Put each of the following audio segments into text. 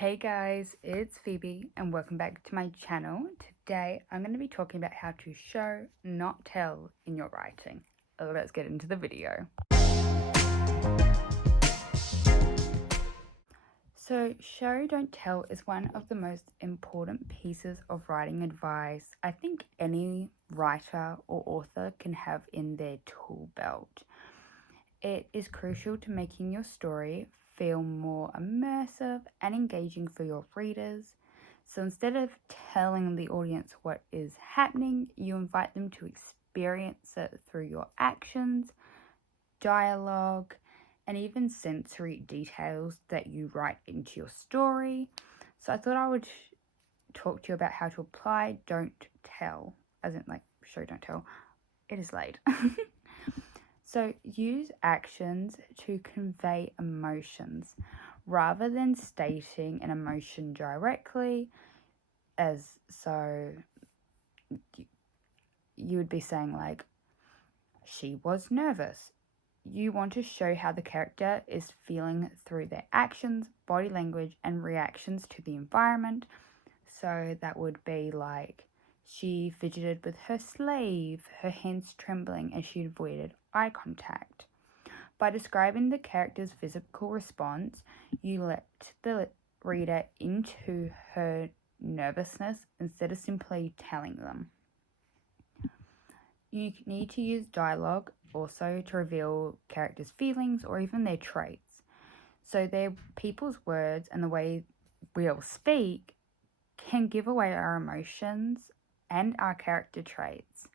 Hey guys, it's Phoebe and welcome back to my channel. Today I'm going to be talking about how to show, not tell in your writing. Let's get into the video. So show, don't tell is one of the most important pieces of writing advice I think any writer or author can have in their tool belt. It is crucial to making your story feel more immersive and engaging for your readers. So instead of telling the audience what is happening, you invite them to experience it through your actions, dialogue, and even sensory details that you write into your story. So I thought I would talk to you about how to apply don't tell, as in like show, don't tell. It is late. So use actions to convey emotions rather than stating an emotion directly, as so you would be saying like, she was nervous. You want to show how the character is feeling through their actions, body language, and reactions to the environment. So that would be like, she fidgeted with her sleeve, her hands trembling as she avoided eye contact. By describing the character's physical response, you let the reader into her nervousness instead of simply telling them. You need to use dialogue also to reveal characters' feelings or even their traits. So their people's words and the way we all speak can give away our emotions and our character traits.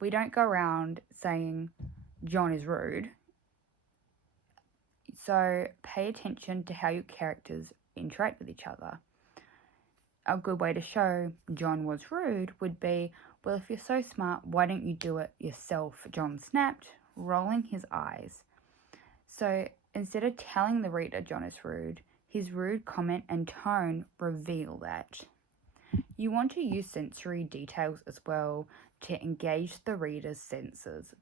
We don't go around saying John is rude. So pay attention to how your characters interact with each other. A good way to show John was rude would be, well, if you're so smart, why don't you do it yourself? John snapped, rolling his eyes. So instead of telling the reader John is rude, his rude comment and tone reveal that. You want to use sensory details as well to engage the reader's senses.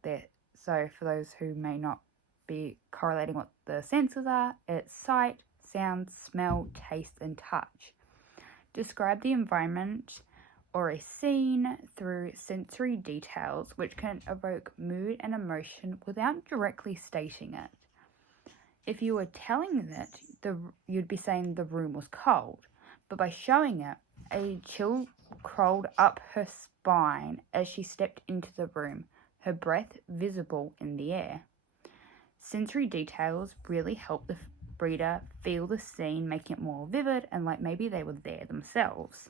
So for those who may not be correlating what the senses are, it's sight, sound, smell, taste, and touch. Describe the environment or a scene through sensory details which can evoke mood and emotion without directly stating it. If you were telling it, you'd be saying the room was cold, but by showing it, a chill crawled up her spine as she stepped into the room, her breath visible in the air. Sensory details really help the reader feel the scene, making it more vivid and like maybe they were there themselves.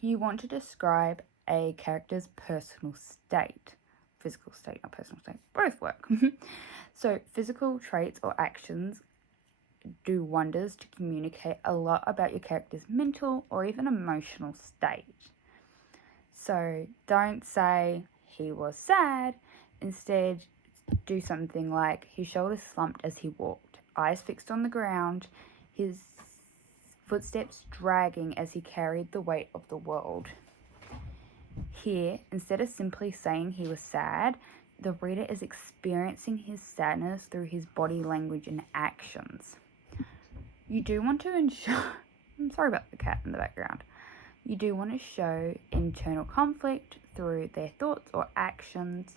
You want to describe a character's personal state. Physical state, not personal state. Both work. So physical traits or actions do wonders to communicate a lot about your character's mental or even emotional state. So don't say he was sad. Instead, do something like his shoulders slumped as he walked, eyes fixed on the ground, his footsteps dragging as he carried the weight of the world. Here, instead of simply saying he was sad, the reader is experiencing his sadness through his body language and actions. You do want to ensure, I'm sorry about the cat in the background. You do want to show internal conflict through their thoughts or actions.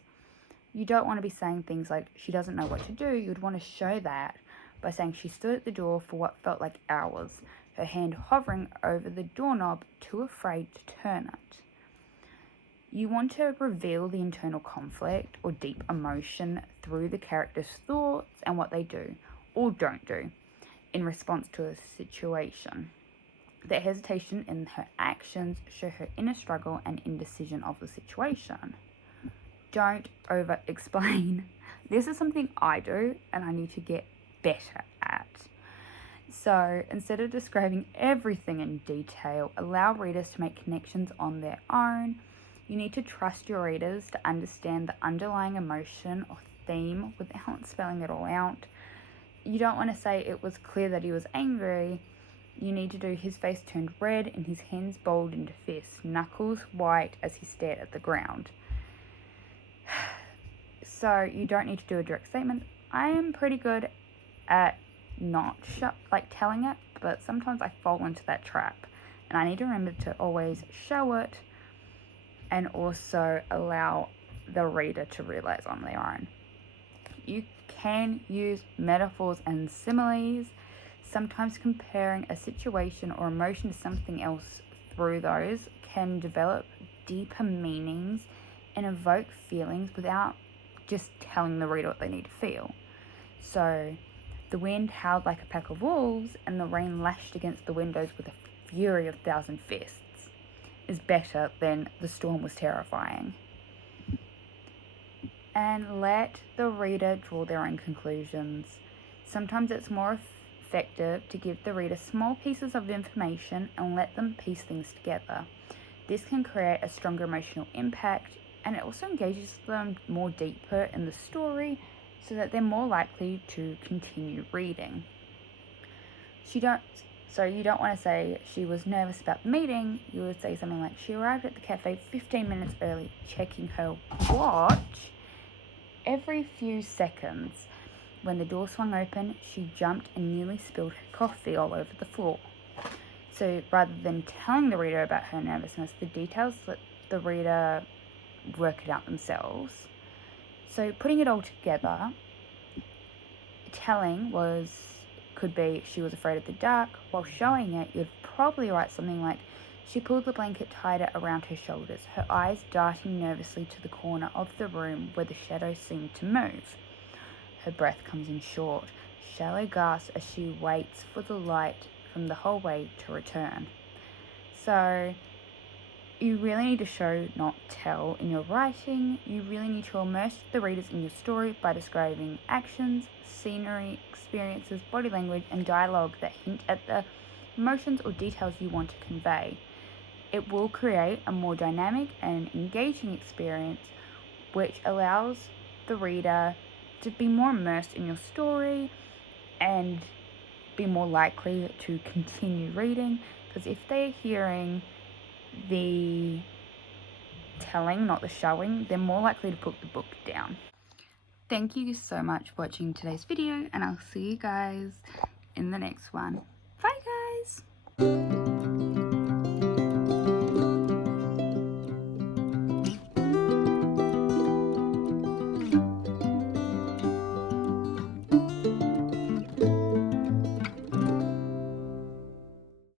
You don't want to be saying things like, she doesn't know what to do. You'd want to show that by saying she stood at the door for what felt like hours, her hand hovering over the doorknob, too afraid to turn it. You want to reveal the internal conflict or deep emotion through the character's thoughts and what they do or don't do in response to a situation. The hesitation in her actions show her inner struggle and indecision of the situation. Don't over-explain. This is something I do and I need to get better at. So instead of describing everything in detail, allow readers to make connections on their own. You need to trust your readers to understand the underlying emotion or theme without spelling it all out. You don't want to say it was clear that he was angry. You need to do his face turned red and his hands balled into fists, knuckles white as he stared at the ground. So you don't need to do a direct statement. I am pretty good at not telling it, but sometimes I fall into that trap, and I need to remember to always show it and also allow the reader to realize on their own. You can use metaphors and similes, sometimes comparing a situation or emotion to something else through those can develop deeper meanings and evoke feelings without just telling the reader what they need to feel. So, the wind howled like a pack of wolves, and the rain lashed against the windows with a fury of 1,000 fists is better than the storm was terrifying. And let the reader draw their own conclusions. Sometimes it's more effective to give the reader small pieces of information and let them piece things together. This can create a stronger emotional impact, and it also engages them more deeper in the story so that they're more likely to continue reading. So you don't want to say she was nervous about the meeting. You would say something like, she arrived at the cafe 15 minutes early, checking her watch every few seconds. When the door swung open, she jumped and nearly spilled her coffee all over the floor. So rather than telling the reader about her nervousness, the details let the reader work it out themselves. So putting it all together, telling could be she was afraid of the dark. While showing it, you'd probably write something like, she pulled the blanket tighter around her shoulders, her eyes darting nervously to the corner of the room where the shadow seemed to move. Her breath comes in short, shallow gasps as she waits for the light from the hallway to return. So you really need to show, not tell, in your writing. You really need to immerse the readers in your story by describing actions, scenery, experiences, body language, and dialogue that hint at the emotions or details you want to convey. It will create a more dynamic and engaging experience, which allows the reader to be more immersed in your story and be more likely to continue reading, because if they're hearing the telling, not the showing, they're more likely to put the book down. Thank you so much for watching today's video, and I'll see you guys in the next one. Bye guys!